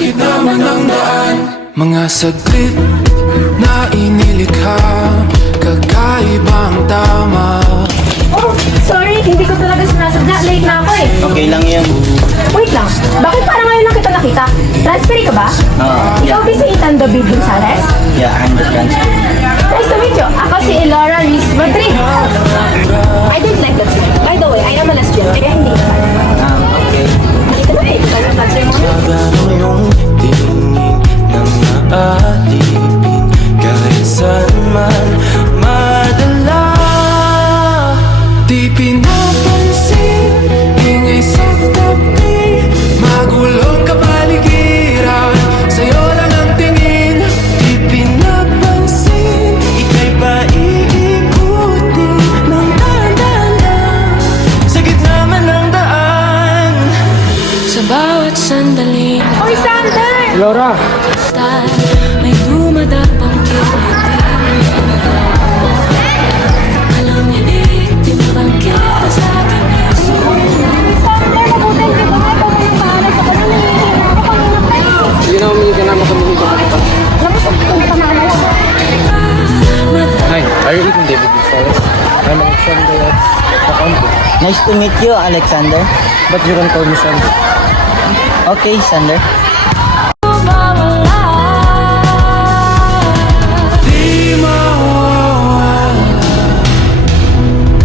gitna man ng daan. Mga saglit na inilikha, kakaibang tama. Oh, sorry, hindi ko talaga sinasadya. Late na ako eh. Okay lang yan. Wait lang, bakit parang ngayon lang kita nakita? Transferee ka ba? Ikaw ba si Ethan David Gonzalez? Yeah, I'm the transfer. Nice to meet you. Ako si Elora Liz Madrid. I didn't like that song. By the way, I am a lesbian. Kaya hindi ka. Okay. Ito na eh, ikaw yung transfer mo. Magano yung tingin ng naalipin, kahit saan man madala. Di pinapansin, ingay sa tabi, magulong kapaligiran, sa'yo lang ang tingin. Di pinapansin, ika'y paiikutin ng dahan-dahan, sa gitna man ng daan. Sa bawat sandali na Oy, Sander! Laura! may dumadapang kiliti ng alam niya di mabangkit sa aking puso. Sander, mabuti ka ba? Ito na yung paalas ako. Nanihihina ako pang hinapay. Hindi na humingi ka na makamuhin ka. Labas ako kung pamalas. Hi, are you eating David Gonzalez? I'm Alexander at Kakampo. Nice to meet you, Alexander. But you can call me Sam. Okay, Sander. Di mawawala,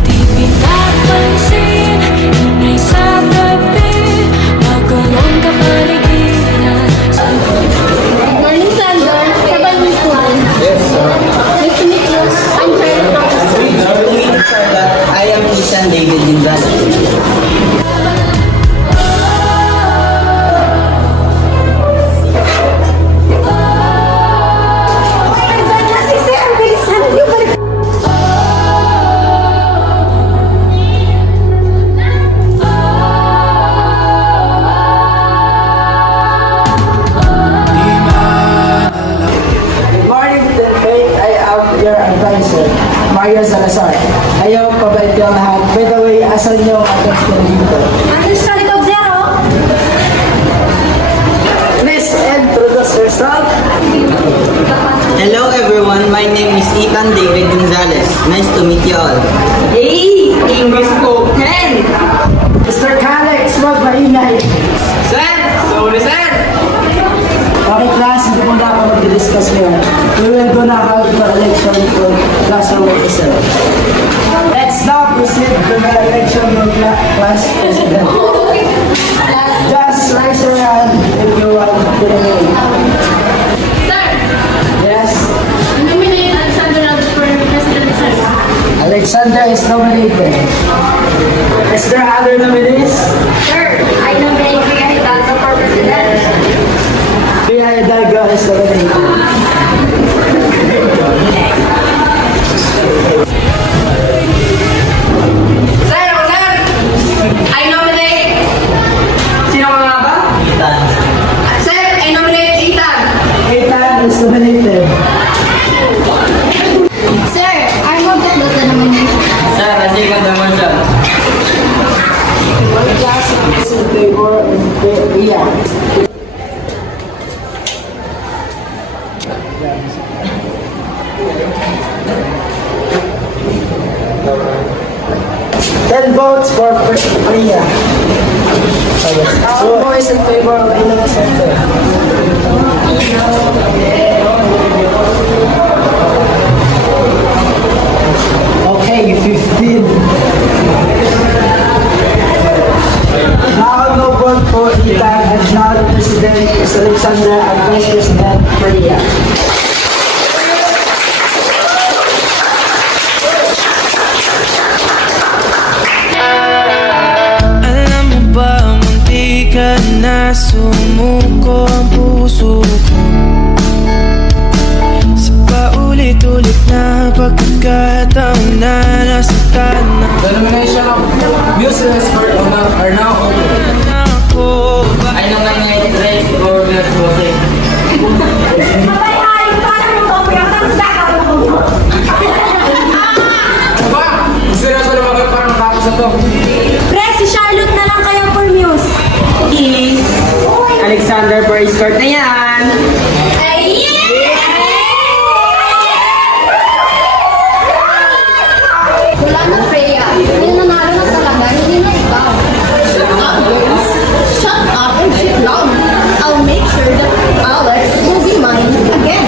di pinapansin, ingay sa tabi, magulong kapaligiran, sa'yo. Morning, Sander. Sabay mo student. Yes, Nice to meet you. I'm Charlotte Thomas. I am Ethan David Gonzalez. Si Sir, ang bilisan niyo. Good morning, May. I am your advisor, Mario Salazar. Ayaw, pabait ka lahat. By the way, asan niyo ang address ko dito? Understudy of zero. Please introduce yourself. Hello everyone, my name is Ethan David Gonzalez. Nice to meet you all. Hey! English spoken! Mr. Canex, wag maingay. Sir! Sorry, sir! Okay, class, hindi mo na ako mag-discuss ngayon. We will go na have the election for classroom itself. Let's now proceed to the election of class president. Just raise your hand if you want to remain. Sir, Yes, nominate Alexander Ramos for president, sir. Alexander is nominated. Is there other nominees? Sir, I nominate Mia Hidalgo for president. Pia Hidalgo is nominated. Sir! Ako, sir! I nominate... Sino ka nga ba? Ethan. Sir! I nominate Ethan! Ethan is nominated. Sir, I move that the nomination. Sir, kasi ka naman siya. One class is in favor of Pia. Ten votes for Priya. All boys in favor of Alexander. Okay, 15. Now no vote for Ethan and now the president is Alexander and vice president Priya. Alam mo ba, munti ka na sumuko ang puso ko, sa paulit-ulit na pagkakataon na nasaktan na The nomination of Muses are now open. ako. I nominate Ray for the voting. Sabay ay, parang yung topo yung tapos na ako. Ba? Seryoso na bakit parang natapos na to? Pre, si Charlotte na lang kaya for Muse. Alexa Alexander for escort na yan. Wala na, Freya. Hindi na nanalo na talaga. Hindi na ikaw. Shut up, girls. Shut up and sit down. I'll make sure that Alex will be mine again.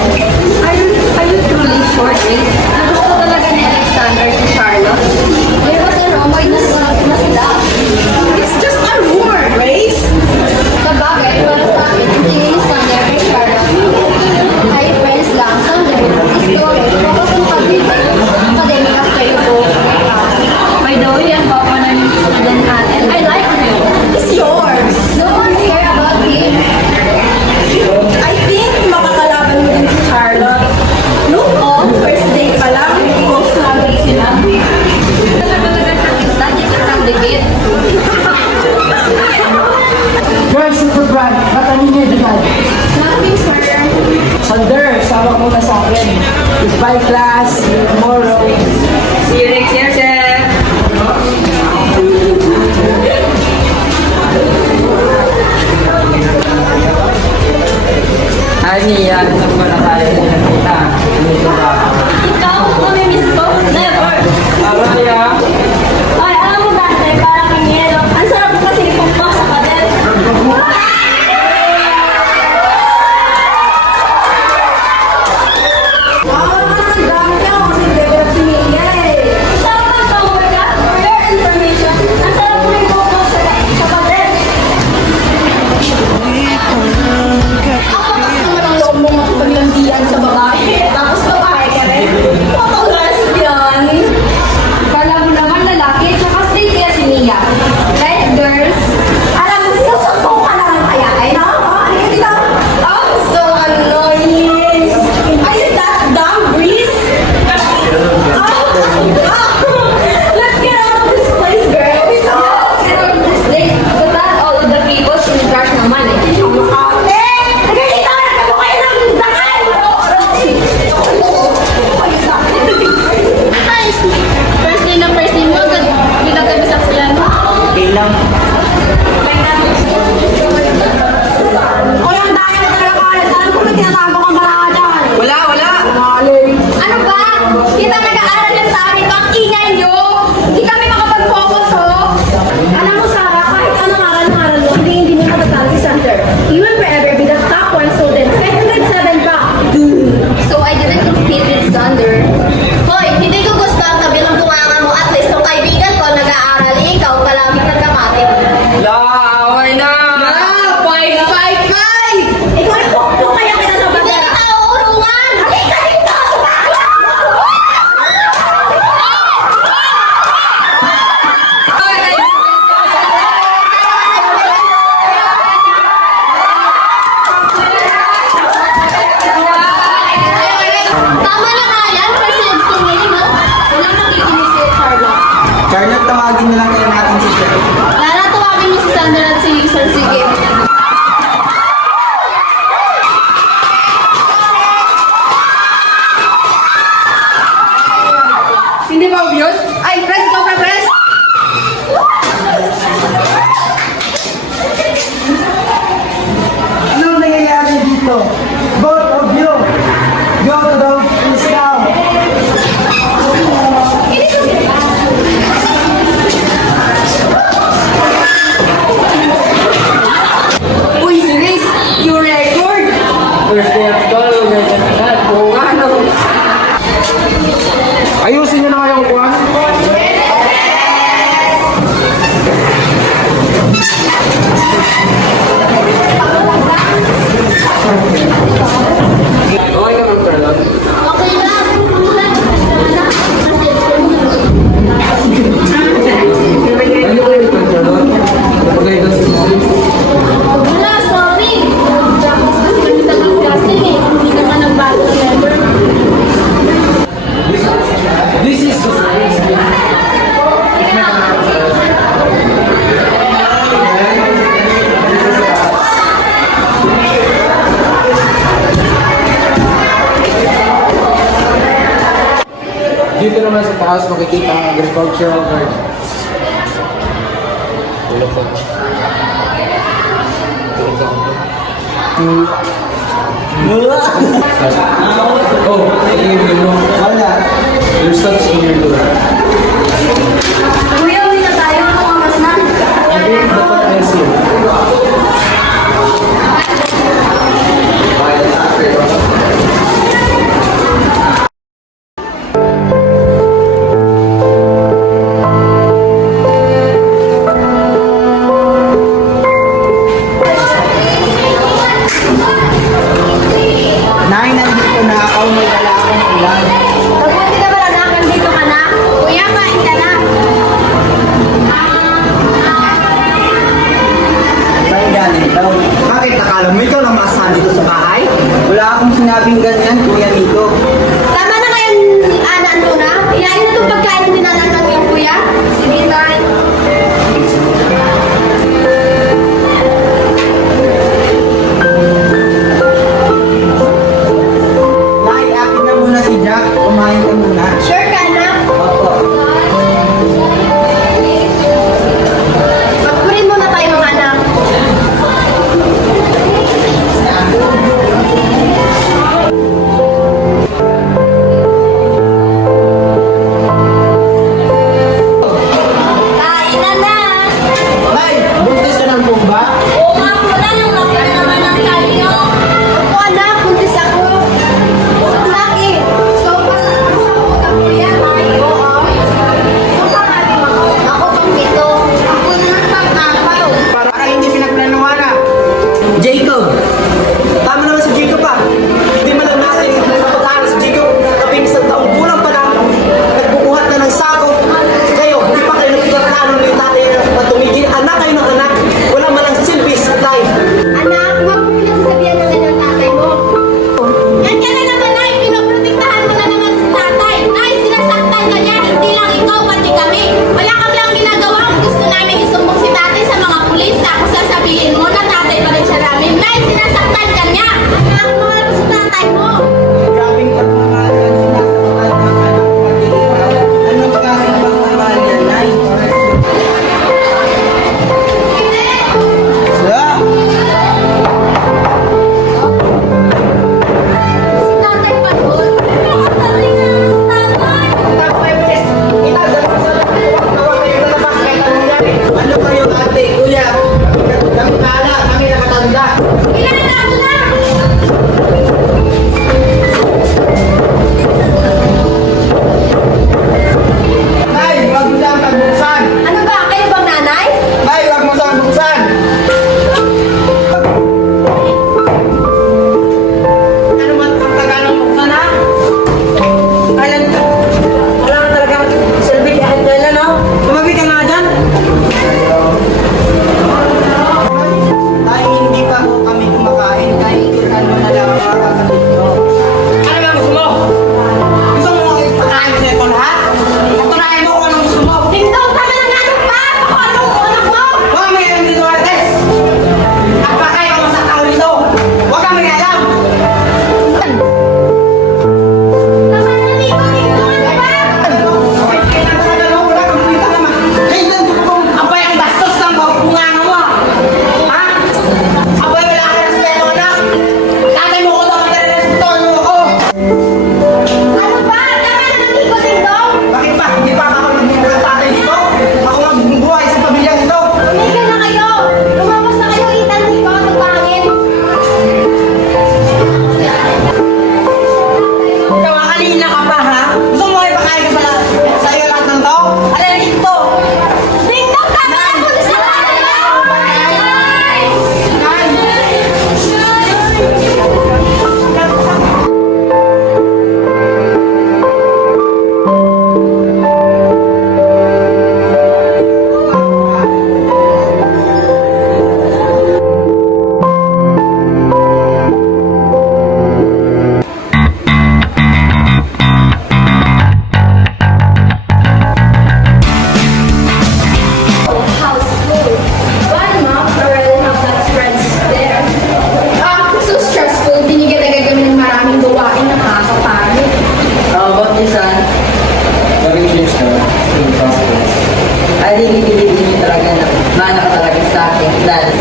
Are you truly sure, Grace? Na gusto talaga ni Alexander si Charlotte? There was a rumor na sila. It's just a rumor, Grace. Sa bagay, para sa akin, hindi ni Alexander kay Charlotte. Ay, friends lang. Sunday, story. Focus on academic after you go. By the way, ang papa na yung student natin. I like him. It's yours. No one care about him. I think makakalaban mo din si Charlotte. Look on, first day pa lang, close na agad sila. Dati ka ng digit. Girls, super brand. Matanin niyo din natin. Nothing, sir. Sander, sama ko na sa akin. Goodbye class. See you tomorrow. See you next year, chef. Ay, Mia, saan ba na tayo nakita? Dito ba? Ikaw, mamimiss ko? Never. Araya. Ay, alam mo dati, parang ang yelo. Ang sarap kasi ipumpak sa pader. Sa babae, tapos babae ka rin. Patulas yan. Kala mo naman lalaki, tsaka straight kaya si Mia. Right, girls? Alam mo, sinusokto ka naman kaya. Ay, nakakaano kita. I'm so annoying. Are you that dumb, Breeze? Let's get out of this place, girls. Let's get out of this place. But not all of the people should charge ng money. Ate! Nagkikita na kayo ng dakay! First day mo, ginagay mo sa yan. Okay lang. Uy, ang dami na talaga kaya. Saan ko may tinatago kang bala dyan? Wala, wala. Ano ba? Kita nag-aaral lang sa amin. Ang ingay nyo. Hindi kami makapag-focus, oh. Alam mo, Sarah, kahit anong aral mo, hindi mo matatalo si Sander. You will forever be the top one student. 507 pa. So I didn't compete with Sander. Hoy, hindi ko gusto ang kabilang tungangan mo. At least, ang kaibigan ko nag-aaral, ikaw palagi nagkamati. La, away na! Ikaw ay pukpuk kaya kita sa baga. Hindi kita uurungan. Halika dito! Tama na nga yan. President ko ngayon, no? Walang nakikinig si Charlotte. Charlotte, tawagin na lang kayo natin si Chef. Lara, tawagin mo si Sander at si Sir Sige. Hindi ba obvious? Ay, press ko pa, press. Anong nangyayari dito? Both of you, go to the office now. Uy, si Grace, you record. First day of school, we're gonna cut. Oo nga, no. Ayusin niyo na kayong kuhan. Okay naman, Charlotte. Okay lang. Ano kayo ito, Charlotte? Kapagay daw si Mom. Wala, sorry. Kasi kami sa casting eh. Hindi ka man nagbago ng member. This is the Dito naman sa taas makikita ang agricultural garden. Tulog ko. Tulog ako. Oh, you know, Wala. you're such a weirdo. Kuya, uwi na tayo. Ang oras na. Okay, dapat ayos yun. Nay, nandito na ako. May dala akong ulan. Mabuti ka ba na dito ka na? Kuya, kain ka na. Saan galing daw? Bakit akala mo ikaw lang maasahan dito sa bahay? Wala akong sinabing ganyan, Kuya Nico. Tama na kayo, Ana, ano na? Iyain na itong pagkain ng dinanatan ko, kuya. Sige, Nay. Nay, akin na muna si Jack. Kumain ka muna. Sure ka na? Opo. Magpurin muna tayo, mga anak. Kain na na! Nay, buntis ka ng bomba? Oo nga po na, nang lapit naman ang tayo. Opo, anak, buntis ako. Anak eh. So, pasok ka po yan, ay. Oo. So, pangalim ako. Ako pang pito. Ako na pang-apaw. Para hindi pinagplanuhan ah. Jacob! Tama naman si Jacob ah. Hindi man lang natin sa pag-aaral si Jacob. Kapag isang taong gulang pa lang, nagbubuhat na ng sako. Kayo, di pa kayo nagkakaano ng tatay na tumigil. Anak kayo ng anak. Wala man lang silbi sa tayo. Anak, huwag mo pinagsasabihan na ng tatay mo. Yan ka na naman, Nay. Pinoprotektahan mo na naman si tatay. Nay, sinasaktan ka niya. Hindi lang ikaw, pati kami. Wala kami lang ginagawa. Kung gusto namin isumbong si tatay sa mga pulis, tapos sasabihin mo na tatay pa rin siya namin. Nay, sinasaktan ka niya. Anak, mahal mo si tatay mo. Grabing pagmamahal yan sinasaktan ng anak pag-iiwan. Anong klaseng pagmamahal yan, Nay? Sir? Si tatay pa doon. Tatay na, si tatay. Ano kayo ate, kuya? Kami kala, kami nakatanda. Ilan na ako na? Nay, wag mo siyang pagbuksan. Ano ba? Kayo bang nanay? Nay, wag mo siyang buksan. Ano man ang tagalog buksan ha? Kailan ka? Wala ka talaga silbi kahit kailan no? Tumabi ka nga dyan. Tay, hindi pa ho kami kumakain kahit ilan mo na lang ang mga kapatid ko. Ano ba gusto mo? Gusto mo ipakain sa ito lahat? Patunayan mo kung anong gusto mo. Dingdong, tama na nga nung pa! Ako anong anak mo? Huwag may alam dito, Artes! At pa kayo ang masaktaw dito! Huwag kang may alam! Tama na dito, dingdong, ano ba? Okay, kailan ka na lang, wala kang kwenta naman. Kailan kung abay ang bastos ng bunga mo, ha? Abay wala ka respeto, anak! Tatay mo ko daw magre-respetuhan mo ako! Ano ba? Tama na dito, dingdong! Bakit ba? Hindi pa ako naging tatay dito? Ako magbubuhay sa pamilyang ito! Tumigil na kayo! Lumabas na kayo, Ethan, dito, ang pangin! Kawakalina ka pa, ha? Gusto mo ipakain ka sa iyo lahat ng tao? Alin ito? Dingdong, tama na! Pulis na tayo! How's school? Well, Mom, I already have that friends there. So stressful. Binigyan agad kami ng maraming gawain na nakakapagod. How about you, son? Very change na. I really believe in you talaga na mana ka talaga sa akin dahil